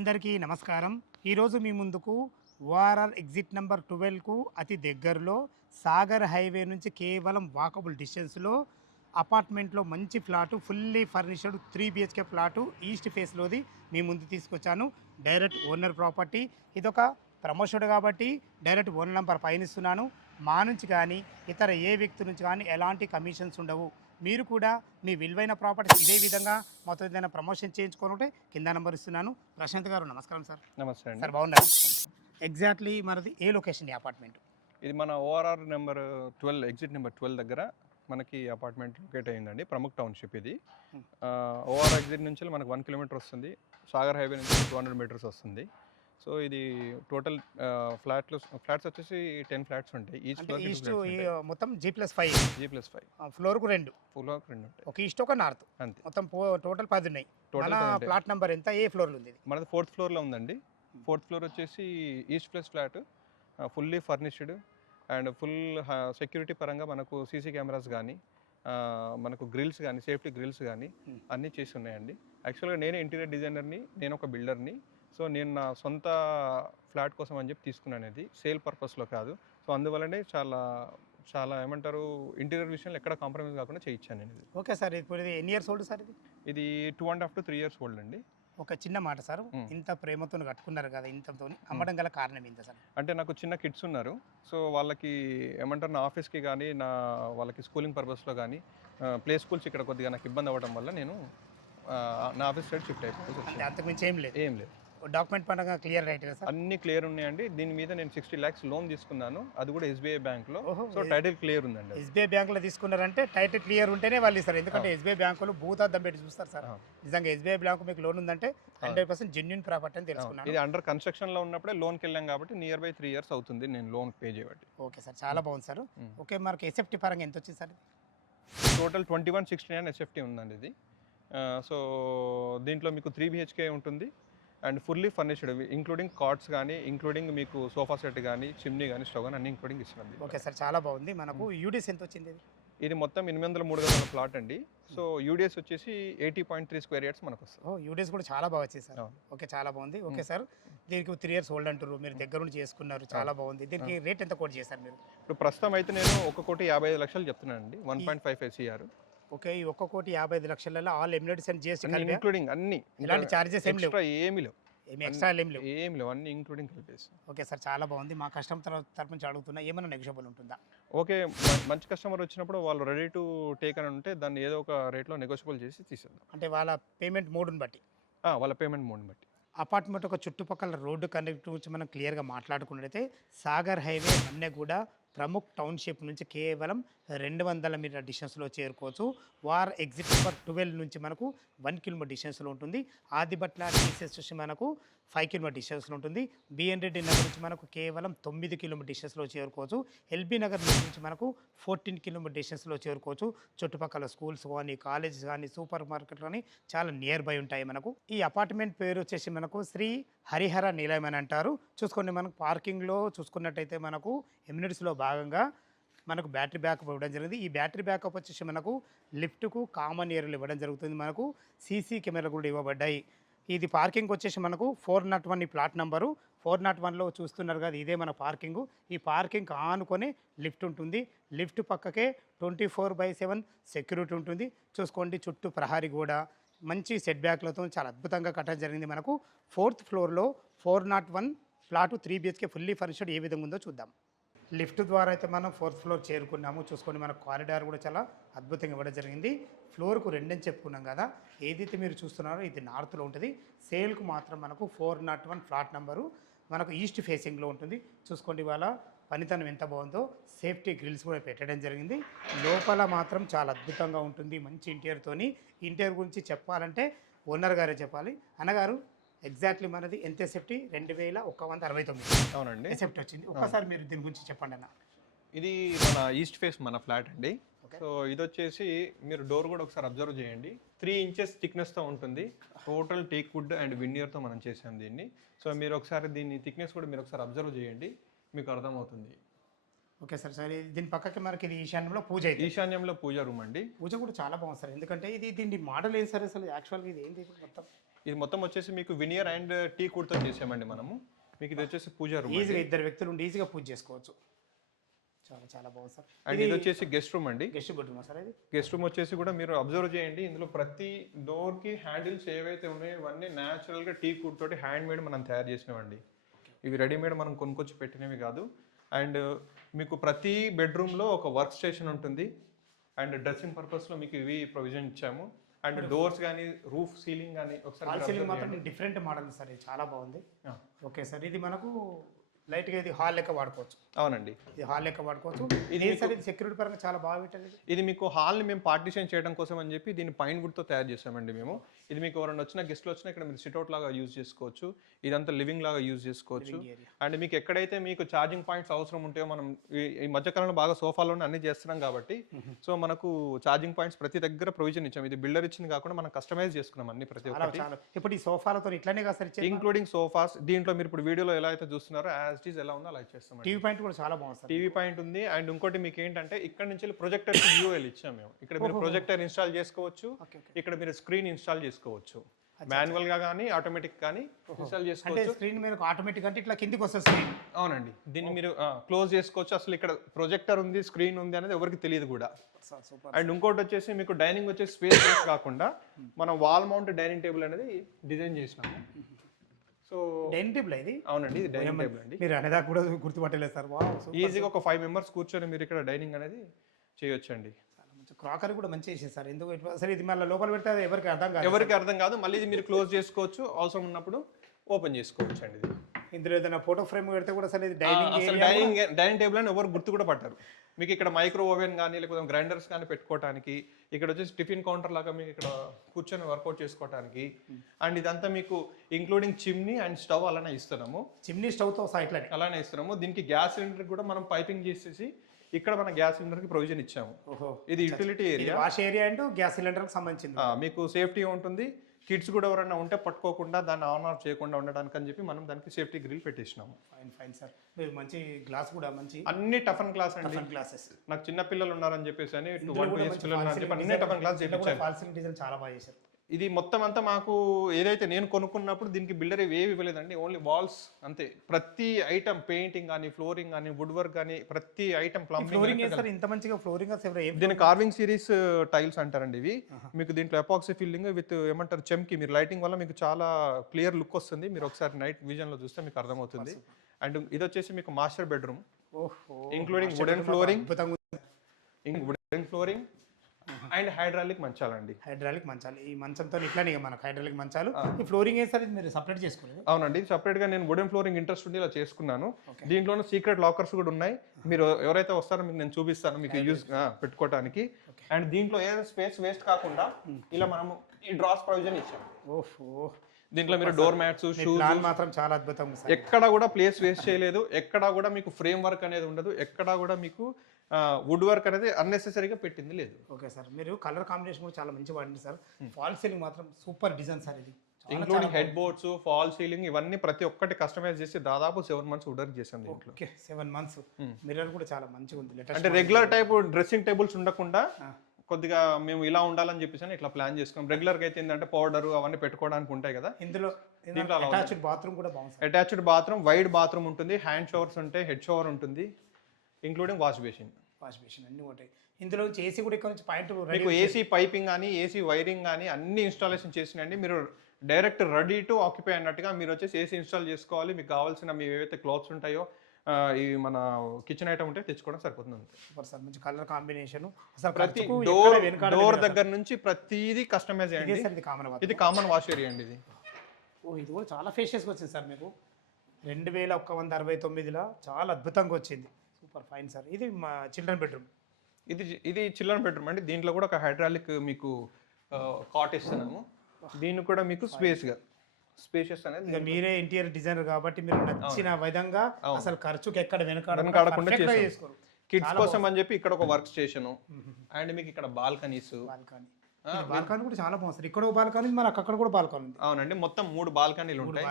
అందరికీ నమస్కారం. ఈరోజు మీ ముందుకు ఓఆర్ఆర్ ఎగ్జిట్ నెంబర్ 12కు అతి దగ్గరలో సాగర్ హైవే నుంచి కేవలం వాకబుల్ డిస్టెన్స్లో అపార్ట్మెంట్లో మంచి flat fully furnished 3 BHK flat east ఫేస్లోది మీ ముందు తీసుకొచ్చాను. Direct owner property. ఇదొక ప్రమోషన్ కాబట్టి డైరెక్ట్ ఓనర్ నెంబర్ పైన ఇస్తున్నాను. మా నుంచి కానీ ఇతర ఏ వ్యక్తి నుంచి కానీ ఎలాంటి కమిషన్స్ ఉండవు. మీరు కూడా మీ విలువైన ప్రాపర్టీస్ ఇదే విధంగా మొత్తం ఏదైనా ప్రమోషన్ చేయించుకోవాలంటే కింద నెంబర్ ఇస్తున్నాను. ప్రశాంత్ గారు నమస్కారం సార్. నమస్తే అండి. సార్ బాగున్నారా? ఎగ్జాక్ట్లీ మనది ఏ లొకేషన్ ఈ అపార్ట్మెంట్? ఇది మన ఓఆర్ఆర్ నెంబర్ 12 ఎగ్జిట్ నెంబర్ 12 దగ్గర మనకి అపార్ట్మెంట్ లొకేట్ అయ్యిందండి. ప్రముఖ్ టౌన్షిప్ ఇది. ఓఆర్ఆర్ ఎగ్జిట్ నుంచి మనకు 1 కిలోమీటర్ వస్తుంది. సాగర్ హైవే నుంచి 200 మీటర్స్ వస్తుంది. సో ఇది టోటల్ ఫ్లాట్స్ వచ్చేసి 10 ఫ్లాట్స్ ఉంటాయి. ఈస్ట్ మొత్తం G+5 ఫ్లోర్కు 2 ఉంటాయి. ఒక ఈస్ట్ ఒక నార్త్ అంతే. మొత్తం టోటల్ 10 ఉన్నాయి. మన ప్లాట్ నెంబర్ ఎంత, ఏ ఫ్లోర్లో ఉంది? మనది 4th ఫ్లోర్లో ఉందండి. 4th ఫ్లోర్ వచ్చేసి east plus flat, fully furnished and full security పరంగా మనకు సీసీ కెమెరాస్ కానీ మనకు గ్రిల్స్ కానీ సేఫ్టీ గ్రిల్స్ కానీ అన్నీ చేసి ఉన్నాయండి. యాక్చువల్గా నేనే ఇంటీరియర్ డిజైనర్ని, నేను ఒక బిల్డర్ని. సో నేను నా సొంత ఫ్లాట్ కోసం అని చెప్పి తీసుకున్నాను. ఇది సేల్ పర్పస్లో కాదు. సో అందువల్లనే చాలా ఏమంటారు ఇంటీరియర్ విషయంలో ఎక్కడ కాంప్రమైజ్ కాకుండా చేయించాను నేను ఇది. Okay sir. ఇప్పుడు ఇది ఎన్ని ఇయర్స్ ఓల్డ్ సార్? ఇది 2.5 to 3 years ఓల్డ్ అండి. ఒక చిన్న మాట సార్, ఇంత ప్రేమతో కట్టుకున్నారు కదా, ఇంతతో అమ్మడం గల కారణం ఏంటి సార్? అంటే నాకు చిన్న కిడ్స్ ఉన్నారు. సో వాళ్ళకి ఏమంటారు నా ఆఫీస్కి కానీ వాళ్ళకి స్కూలింగ్ పర్పస్లో కానీ ప్లే స్కూల్స్ ఇక్కడ కొద్దిగా నాకు ఇబ్బంది అవ్వడం వల్ల నేను నా ఆఫీస్ సైడ్ షిఫ్ట్ అయిపోయింది. అంతకుమించి ఏం లేదు. డాక్యుమెంట్ పరంగా క్లియర్ రైట్ సార్? అన్ని క్లియర్ ఉన్నాయండి. దీని మీద నేను 60 lakhs లోన్ తీసుకున్నాను. అది కూడా SBI బ్యాంక్లో. సో టైటిల్ క్లియర్ ఉందండి. SBI బ్యాంకులో తీసుకున్నారంటే టైటిల్ క్లియర్ ఉంటేనే వాళ్ళు ఇస్తారు. ఎందుకంటే SBI బ్యాంకులు భూతార్థం పెట్టి చూస్తారు సార్. నిజంగా SBI బ్యాంకు మీకు లోన్ ఉందంటే 100% జెన్యూన్ ప్రాపర్టీ అని తెలుసుకున్నాను. ఇది అండర్ కన్స్ట్రక్షన్లో ఉన్నప్పుడే లోన్కి వెళ్ళాం కాబట్టి నియర్ బై 3 years అవుతుంది నేను లోన్ పే చేయబట్టి. ఓకే సార్, చాలా బాగుంది సార్. ఓకే, మనకి ఎస్ఎఫ్టీ పరంగా ఎంత వచ్చింది సార్? టోటల్ 2169 SFT ఉందండి ఇది. సో దీంట్లో మీకు 3 BHK ఉంటుంది and fully furnished including cards కానీ ఇంక్లూడింగ్ మీకు సోఫా సెట్ కానీ చిమ్నీ కానీ స్టవ్ కానీ అన్ని ఇంక్లూడింగ్ ఇస్తుంది. ఓకే సార్, చాలా బాగుంది. మనకు యూడిఎస్ ఎంత వచ్చింది? ఇది మొత్తం 803 గజాల ప్లాట్ అండి. సో యూడిఎస్ వచ్చేసి 80.3 square yards మనకు వస్తుంది. యూడిఎస్ కూడా చాలా బాగా వచ్చింది సార్. ఓకే, చాలా బాగుంది. ఓకే సార్, దీనికి 3 years ఓల్డ్ అంటారు, మీరు దగ్గర నుండి చేసుకున్నారు, చాలా బాగుంది. దీనికి రేట్ ఎంత కోట్ చేశారు మీరు? ఇప్పుడు ప్రస్తుతం అయితే నేను 1,55,00,000 చెప్తున్నాను అండి. 1.55 CR. ఓకే, ఈ 1,55,00,000 all amenities and GST including అన్ని, ఇలాంటి చార్జెస్ ఏం లేవు? ఏమి లేవు, ఎక్స్ట్రా ఏం లేవు, అన్ని ఇంక్లూడింగ్ కలిపేసి. ఓకే సార్, చాలా బాగుంది. మా కస్టమర్ తరపు నుంచి అడుగుతున్నా, ఏమైనా నెగోషియబుల్ ఉంటుందా? ఓకే, మంచి కస్టమర్ వచ్చినప్పుడు వాళ్ళు రెడీ టు టేక్ అని ఉంటే దాన్ని ఏదో ఒక రేట్లో నెగోషియబుల్ చేసి తీసేద్దాం. అంటే వాళ్ళ పేమెంట్ మోడ్ని బట్టి? వాళ్ళ పేమెంట్ మోడ్ని బట్టి. అపార్ట్మెంట్ ఒక చుట్టుపక్కల రోడ్డు కనెక్ట్ గురించి మనం క్లియర్గా మాట్లాడుకున్నట్లయితే సాగర్ హైవే అన్నీ కూడా ప్రముఖ్ టౌన్షిప్ నుంచి కేవలం 200 మీటర్ డిస్టెన్స్లో చేరుకోవచ్చు. వార్ ఎగ్జిట్ నెంబర్ 12 నుంచి మనకు 1 కిలోమీటర్ డిస్టెన్స్లో ఉంటుంది. ఆదిబట్ల టీసీఎస్ నుంచి మనకు 5 కిలోమీటర్ డిస్టెన్స్లో ఉంటుంది. బిఎన్ రెడ్డి నగర్ నుంచి మనకు కేవలం 9 కిలోమీటర్ డిస్టెన్స్లో చేరుకోవచ్చు. ఎల్బీ నగర్ నుంచి మనకు 14 కిలోమీటర్ డిస్టెన్స్లో చేరుకోవచ్చు. చుట్టుపక్కల స్కూల్స్ కానీ కాలేజెస్ కానీ సూపర్ మార్కెట్ కానీ చాలా నియర్ బై ఉంటాయి మనకు. ఈ అపార్ట్మెంట్ పేరు వచ్చేసి మనకు శ్రీ హరిహర నిలయం అని అంటారు. చూసుకోండి, మనకు పార్కింగ్లో చూసుకున్నట్టయితే మనకు ఎమ్యూనిటీస్లో భాగంగా మనకు బ్యాటరీ బ్యాకప్ ఇవ్వడం జరిగింది. ఈ బ్యాటరీ బ్యాకప్ వచ్చేసి మనకు లిఫ్ట్కు కామన్ ఏరియాలు ఇవ్వడం జరుగుతుంది. మనకు సీసీ కెమెరాలు కూడా ఇవ్వబడ్డాయి. ఇది పార్కింగ్ వచ్చేసి మనకు 401 ఈ ప్లాట్ నెంబరు. 401లో చూస్తున్నారు కదా, ఇదే మన పార్కింగు. ఈ పార్కింగ్ ఆనుకొని లిఫ్ట్ ఉంటుంది. లిఫ్ట్ పక్కకే 24/7 సెక్యూరిటీ ఉంటుంది. చూసుకోండి, చుట్టూ ప్రహారీ కూడా మంచి సెట్ బ్యాక్లతో చాలా అద్భుతంగా కట్టడం జరిగింది. మనకు 4th ఫ్లోర్లో 401 ప్లాటు 3 BHK ఫుల్లీ ఫర్నిష్డ్ ఏ విధంగా ఉందో చూద్దాం. లిఫ్ట్ ద్వారా అయితే మనం 4th ఫ్లోర్ చేరుకున్నాము. చూసుకోండి, మన కారిడార్ కూడా చాలా అద్భుతంగా ఇవ్వడం జరిగింది. ఫ్లోర్కు 2 అని చెప్పుకున్నాం కదా, ఏదైతే మీరు చూస్తున్నారో ఇది నార్త్లో ఉంటుంది. సేల్కు మాత్రం మనకు 401 ఫ్లాట్ నెంబరు మనకు ఈస్ట్ ఫేసింగ్లో ఉంటుంది. చూసుకోండి, వాళ్ళ పనితనం ఎంత బాగుందో. సేఫ్టీ గ్రిల్స్ కూడా పెట్టడం జరిగింది. లోపల మాత్రం చాలా అద్భుతంగా ఉంటుంది, మంచి ఇంటీరియర్తోని. ఇంటీరియర్ గురించి చెప్పాలంటే ఓనర్ గారే చెప్పాలి. అన్నగారు, ఎగ్జాక్ట్లీ మనది ఎంత సేఫ్టీ? 2169. అవునండి, సేఫ్టీ వచ్చింది. ఒక్కసారి మీరు దీని గురించి చెప్పండి అన్న. ఇది మన ఈస్ట్ ఫేస్ మన ఫ్లాట్ అండి. సో ఇది వచ్చేసి మీరు డోర్ కూడా ఒకసారి అబ్జర్వ్ చేయండి. 3 inches థిక్నెస్తో ఉంటుంది. టోటల్ టేక్ వుడ్ అండ్ వినియర్తో మనం చేసాం దీన్ని. సో మీరు ఒకసారి దీన్ని థిక్నెస్ కూడా మీరు ఒకసారి అబ్జర్వ్ చేయండి, మీకు అర్థమవుతుంది. Okay sir. సరే, దీని పక్కకి మనకి ఇది ఈశాన్యంలో పూజ. ఈశాన్యంలో పూజ రూమ్ అండి. పూజ కూడా చాలా బాగుంది సార్. ఎందుకంటే ఇది దీని మోడల్ ఏంటి సార్? అసలు యాక్చువల్గా ఇది ఏంటి మొత్తం? ఇది మొత్తం వచ్చేసి మీకు వినియర్ అండ్ టీ కుడ్తో చేసామండి మనము. మీకు ఇది వచ్చేసి పూజా రూమ్ ఈజీగా ఇద్దరు వ్యక్తులు ఉండి ఈజీగా పూజ చేసుకోవచ్చు. చాలా చాలా బాగుంది సార్. అండ్ ఇది వచ్చేసి గెస్ట్ రూమ్ అండి. గెస్ట్ బెడ్రూమా సార్ ఇది? గెస్ట్ రూమ్ వచ్చేసి కూడా మీరు అబ్జర్వ్ చేయండి, ఇందులో ప్రతి డోర్ కి హ్యాండిల్స్ ఏవైతే ఉన్నాయో ఇవన్నీ న్యాచురల్ గా టీ కుడ్ తోటి హ్యాండ్ మేడ్ మనం తయారు చేసినవండి. ఇవి రెడీమేడ్ మనం కొనుక్కొచ్చి పెట్టినవి కాదు. అండ్ మీకు ప్రతి బెడ్రూమ్ లో ఒక వర్క్ స్టేషన్ ఉంటుంది. అండ్ డ్రెస్సింగ్ పర్పస్ లో మీకు ఇవి ప్రొవిజన్ ఇచ్చాము. అండ్ డోర్స్ కానీ రూఫ్ సీలింగ్ కానీ ఒకసారి సీలింగ్ మాత్రం డిఫరెంట్ మోడల్ సార్, ఇది చాలా బాగుంది. ఓకే సార్, ఇది మనకు లైట్గా ఇది హాల్ లెక్క వాడుకోవచ్చు. అవునండి, ఇది హాల్ లెక్క వాడుకోవచ్చు. ఇది సార్ ఇది సెక్యూరిటీ పరంగా చాలా బాగా పెట్టండి. ఇది మీకు హాల్ని మేము పార్టిషన్ చేయడం కోసం అని చెప్పి దీన్ని పైన్ వుడ్తో తయారు చేసామండి మేము. ఇది మీకు ఎవరైనా వచ్చిన గెస్ట్లు వచ్చినా ఇక్కడ మీరు సిట్అవుట్ లాగా యూజ్ చేసుకోవచ్చు. ఇదంతా లివింగ్ లాగా యూజ్ చేసుకోవచ్చు. అండ్ మీకు ఎక్కడైతే మీకు ఛార్జింగ్ పాయింట్స్ అవసరం ఉంటాయో, మనం ఈ మధ్యకాలంలో బాగా సోఫాలోనే అన్ని చేస్తున్నాం కాబట్టి సో మనకు ఛార్జింగ్ పాయింట్స్ ప్రతి దగ్గర ప్రొవిజన్ ఇచ్చాం. ఇది బిల్డర్ ఇచ్చింది కాకుండా మనం కస్టమైజ్ చేసుకున్నాం అన్ని ప్రతి ఒక్కటి. ఇప్పుడు ఈ సోఫాలతో ఇట్లానే కదా సార్, ఇంక్లూడింగ్ సోఫాస్. దీంట్లో మీరు ఇప్పుడు వీడియోలో ఎలా అయితే చూస్తున్నారో యాజ్ ఇట్ ఈస్ ఎలా ఉందో అలా చేస్తాం. టీవీ పాయింట్ కూడా చాలా బాగుంది సార్. టీవీ పాయింట్ ఉంది. అండ్ ఇంకోటి మీకు ఏంటంటే ఇక్కడ నుంచి ప్రొజెక్టర్ వ్యూఎల్ ఇచ్చాం మేము. ఇక్కడ మీరు ప్రొజెక్టర్ ఇన్స్టాల్ చేసుకోవచ్చు. ఇక్కడ మీరు స్క్రీన్ ఇన్స్టాల్ చేసుకోవచ్చు. మాన్యువల్ గా కానీ ఆటోమేటిక్ కానీ ఇన్స్టాల్ చేసుకోవచ్చు. స్క్రీన్ మీద ఆటోమేటిక్ అంటే ఇట్లా కిందికి వస్తుంది స్క్రీన్. అవునండి, దీన్ని మీరు క్లోజ్ చేసుకోవచ్చు. అసలు ఇక్కడ ప్రొజెక్టర్ ఉంది, స్క్రీన్ ఉంది అనేది ఎవరికి తెలియదు కూడా. అండ్ ఇంకోటి వచ్చేసి మీకు డైనింగ్ వచ్చేసి స్పేస్ కాకుండా మనం వాల్ మౌంట్ డైనింగ్ టేబుల్ అనేది డిజైన్ చేసినాము. సో డైనింగ్ టేబుల్ ఇది? అవునండి, ఇది డైనింగ్ టేబుల్ అండి. మీరు అనేదాకా కూడా గుర్తుపట్టలేదు సార్. ఈజీగా ఒక 5 మెంబర్స్ కూర్చొని మీరు ఇక్కడ డైనింగ్ అనేది చేయొచ్చండి. క్రాకరీ కూడా మంచి చేసేది సార్. ఎందుకు అసలు ఇది మళ్ళీ లోపల పెడితే ఎవరికి అర్థం కాదు. మళ్ళీ ఇది మీరు క్లోజ్ చేసుకోవచ్చు, అవసరం ఉన్నప్పుడు ఓపెన్ చేసుకోవచ్చు అండి. ఇందులో ఏదైనా ఫోటో ఫ్రేమ్ పెడితే కూడా అసలు ఇది డైనింగ్ టేబుల్ అని ఎవరు గుర్తు కూడా పట్టారు. మీకు ఇక్కడ మైక్రో ఓవెన్ కానీ లేకపోతే గ్రైండర్స్ కానీ పెట్టుకోవడానికి, ఇక్కడ వచ్చేసి టిఫిన్ కౌంటర్ లాగా మీకు ఇక్కడ కూర్చొని వర్కౌట్ చేసుకోవడానికి. అండ్ ఇదంతా మీకు ఇంక్లూడింగ్ చిమ్నీ అండ్ స్టవ్ అలానే ఇస్తున్నాము. చిమ్నీ స్టవ్తో సైట్లని అలానే ఇస్తున్నాము. దీనికి గ్యాస్ సిలిండర్ కూడా మనం పైపింగ్ చేసేసి ఇక్కడ మన గ్యాస్ సిలిండర్ కి ప్రొవిజన్ ఇచ్చాము. ఇది utility area, wash area and gas cylinder కి సంబంధించింది. మీకు సేఫ్టీ ఉంటుంది. కిడ్స్ కూడా ఎవరైనా ఉంటే పట్టుకోకుండా దాన్ని ఆన్ ఆఫ్ చేయకుండా ఉండడానికి అని చెప్పి మనం దానికి సేఫ్టీ గ్రిల్ పెట్టేసినాము. Fine sir. మీరు మంచి గ్లాస్ కూడా మంచి అన్ని టఫన్ గ్లాస్ అండి. గ్లాసెస్ నాకు చిన్న పిల్లలు ఉన్నారని చెప్పేసి అని 1 to 2 years పిల్లలు ఉన్నారని చెప్పి అన్ని టఫన్ గ్లాస్ చేయించారు. ఫాల్సింగ్ డిజైన్ చాలా బాగా చేశారు. ఇది మొత్తం అంతా మాకు ఏదైతే నేను కొనుక్కున్నప్పుడు దీనికి బిల్డర్ ఏవి ఇవ్వలేదండి, ఓన్లీ వాల్స్ అంతే. ప్రతి ఐటమ్ పెయింటింగ్ కానీ, ఫ్లోరింగ్ కానీ, వుడ్ వర్క్ కానీ, ప్రతి ఐటమ్ ఫ్లోరింగ్ ఇంత మంచిగా ఫ్లోరింగ్. దీని కార్వింగ్ సిరీస్ టైల్స్ అంటారండి ఇవి. మీకు దీంట్లో ఎపాక్సీ ఫిల్లింగ్ విత్ ఏమంటారు చెమ్కి. మీరు లైటింగ్ వల్ల మీకు చాలా క్లియర్ లుక్ వస్తుంది. మీరు ఒకసారి నైట్ విజన్ లో చూస్తే మీకు అర్థమవుతుంది. అండ్ ఇది వచ్చేసి మీకు master bedroom, including wooden flooring and hydraulic మంచాలండి. హైడ్రాలిక్ మంచాలు. ఈ మంచంతో ఇట్లానే మనకు హైడ్రాలిక్ మంచాలు. ఈ ఫ్లోరింగ్ వేస్తారు మీరు సపరేట్ చేసుకున్నారు? అవునండి, సపరేట్ గా నేను వుడెన్ ఫ్లోరింగ్ ఇంట్రెస్ట్ ఉండి ఇలా చేసుకున్నాను. దీంట్లోనే సీక్రెట్ లాకర్స్ కూడా ఉన్నాయి. మీరు ఎవరైతే వస్తారో మీకు నేను చూపిస్తాను మీకు యూజ్ పెట్టుకోవడానికి. అండ్ దీంట్లో ఏదైనా స్పేస్ వేస్ట్ కాకుండా ఇలా మనము ఈ డ్రాస్ ప్రొవిజన్ ఇచ్చాము. దీంట్లో మీరు డోర్ మ్యాట్స్, షూస్ మాత్రం చాలా అద్భుతంగా. ఎక్కడా కూడా ప్లేస్ వేస్ట్ చేయలేదు. ఎక్కడా కూడా మీకు ఫ్రేమ్ వర్క్ అనేది ఉండదు. ఎక్కడా కూడా మీకు వుడ్ వర్క్ అనేది అన్నెసెసరీగా పెట్టింది లేదు. ఓకే సార్, మీరు కలర్ కాంబినేషన్ కూడా చాలా మంచి వాడింది సార్. ఫాల్ సీలింగ్ మాత్రం సూపర్ డిజైన్ సార్. ఇది including head boards, fall ceiling ఇవన్నీ ప్రతి ఒక్కటి కస్టమైజ్ చేసి దాదాపు 7 months వుడ్ వర్క్ చేసాం దీంట్లో. Okay, 7 months. మిర్రర్ కూడా చాలా మంచిగా ఉంది. అంటే రెగ్యులర్ టైప్ డ్రెస్సింగ్ టేబుల్స్ ఉండకుండా కొద్దిగా మేము ఇలా ఉండాలని చెప్పేసి ఇట్లా ప్లాన్ చేసుకున్నాం. రెగ్యులర్ గా అయితే ఏంటంటే పౌడర్ అవన్నీ పెట్టుకోవడానికి ఉంటాయి కదా. దీంట్లో అటాచ్డ్ బాత్రూమ్ కూడా బాగుంది. అటాచ్డ్ బాత్రూమ్, వైడ్ బాత్రూమ్ ఉంటుంది, హ్యాండ్ షవర్స్ ఉంటాయి, హెడ్ షవర్ ఉంటుంది, ఇంక్లూడింగ్ వాష్ బేసిన్ అన్ని ఉంటాయి. ఇందులో ఏసీ కూడా ఇక్కడ నుంచి పాయింట్ మీకు ఏసీ పైపింగ్ కానీ, ఏసీ వైరింగ్ కానీ అన్ని ఇన్స్టాలేషన్ చేసినండి. మీరు డైరెక్ట్ రెడీ టు ఆక్యుపై అన్నట్టుగా మీరు వచ్చేసి ఏసీ ఇన్స్టాల్ చేసుకోవాలి. మీకు కావాల్సిన మీ ఏవైతే క్లాత్స్ ఉంటాయో ఈ మన కిచెన్ ఐటమ్ ఉంటే తెచ్చుకోవడం సరిపోతుంది. సార్ మంచి కలర్ కాంబినేషన్. ప్రతి డోర్ దగ్గర నుంచి ప్రతిదీ కస్టమైజ్ అయ్యండి. ఇది కామన్ వాష్ ఏరియా అండి. ఇది కూడా చాలా ఫేషియస్గా వచ్చింది సార్. మీకు 2169లో చాలా అద్భుతంగా వచ్చింది. Super fine sir. ఇది మా చిల్డ్రన్ బెడ్రూమ్. ఇది చిల్డ్రన్ బెడ్రూమ్ అండి. దీంట్లో కూడా ఒక హైడ్రాలిక్ మీకు కాట్ ఇస్తున్నాము. దీన్ని కూడా మీకు స్పేషియస్ అనేది మీరే ఇంటీరియర్ డిజైనర్ కాబట్టి మీరు నచ్చిన విధంగా అసలు ఖర్చుకి ఎక్కడ వెనకాడకుండా చేసుకోరు. కిడ్స్ కోసం అని చెప్పి ఇక్కడ ఒక వర్క్ స్టేషన్ అండ్ మీకు ఇక్కడ బాల్కనీస్. బాల్కనీ కూడా చాలా బాగుంది. ఇక్కడ ఒక బాల్కనీ, మనకు అక్కడ కూడా బాల్కనీ ఉంది. అవునండి, మొత్తం 3 బాల్కనీలు ఉంటాయి.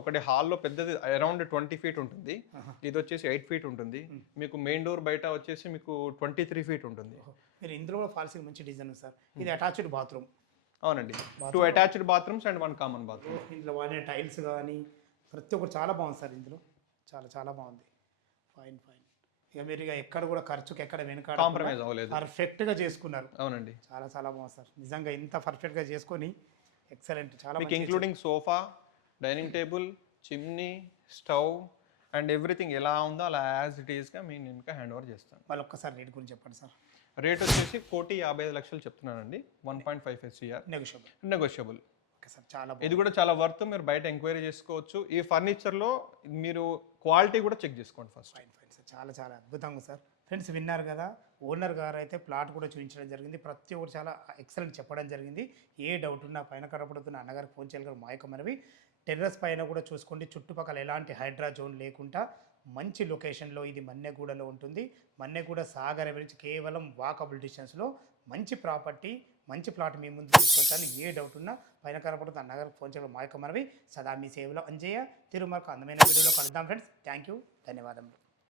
ఒకటి హాల్లో పెద్దది అరౌండ్ 20 feet ఉంటుంది. ఇది వచ్చేసి 8 feet ఉంటుంది. మీకు మెయిన్ డోర్ బయట వచ్చేసి మీకు 23 feet ఉంటుంది. మీరు ఇందులో కూడా ఫాల్సింగ్ మంచి డిజైన్ సార్. ఇది అటాచ్డ్ బాత్రూమ్. అవునండి, 2 Bathroom. Attached bathrooms and 1 common bathroom. ఇందులో వాడిన టైల్స్ కానీ ప్రతి ఒక్కటి చాలా బాగుంది సార్ ఇందులో. చాలా చాలా బాగుంది. Fine fine. ఇక మీరు ఇక ఎక్కడ కూడా ఖర్చుకి ఎక్కడ వెనకాడ కాంప్రమైజ్ అవ్వలేదు. పర్ఫెక్ట్గా చేసుకున్నారు. అవునండి, చాలా చాలా బాగుంది సార్. నిజంగా ఇంత పర్ఫెక్ట్గా చేసుకొని ఎక్సలెంట్. చాలా మీకు మంచిగా including sofa, dining table, chimney, stove and everything ఎలా ఉందో అలా యాజ్ ఇట్ ఈస్గా మీ నేనుక హ్యాండ్ ఓవర్ చేస్తాను. వాళ్ళు ఒక్కసారి రేట్ గురించి చెప్పండి సార్. రేట్ వచ్చేసి 55 లక్షలు చెప్తున్నానండి. 1.55 CR negotiable. Negotiable. Okay sir, చాలా ఇది బాగుంది. కూడా చాలా వర్త్. మీరు బయట ఎంక్వైరీ చేసుకోవచ్చు. ఈ ఫర్నిచర్లో మీరు క్వాలిటీ కూడా చెక్ చేసుకోండి ఫస్ట్. ఫైన్ ఫైన్ సార్, చాలా చాలా అద్భుతంగా సార్. ఫ్రెండ్స్ విన్నారు కదా, ఓనర్ గారు అయితే ప్లాట్ కూడా చూపించడం జరిగింది. ప్రతి ఒక్కరు చాలా ఎక్సలెంట్ చెప్పడం జరిగింది. ఏ డౌట్ ఉన్నా పైన కనపడుతున్న అన్నగారికి ఫోన్ చేయగలరు. మా యొక్క మనవి టెర్రస్ పైన కూడా చూసుకోండి. చుట్టుపక్కల ఎలాంటి హైడ్రా జోన్ లేకుండా మంచి లొకేషన్లో ఇది మన్నెగూడలో ఉంటుంది. మన్నెగూడ సాగర్ నుంచి కేవలం వాకబుల్ డిస్టెన్స్లో మంచి ప్రాపర్టీ, మంచి ప్లాట్ మీ ముందు తీసుకొచ్చాను. ఏ డౌట్ ఉన్నా పైన కనపడుతున్న అన్నగారికి ఫోన్ చేయగలరు. మా యొక్క మనవి సదా మీ సేవలో అంజయ్య. తిరుమలకు అందమైన వీడియోలో కలుద్దాం ఫ్రెండ్స్. థ్యాంక్ యూ, ధన్యవాదములు.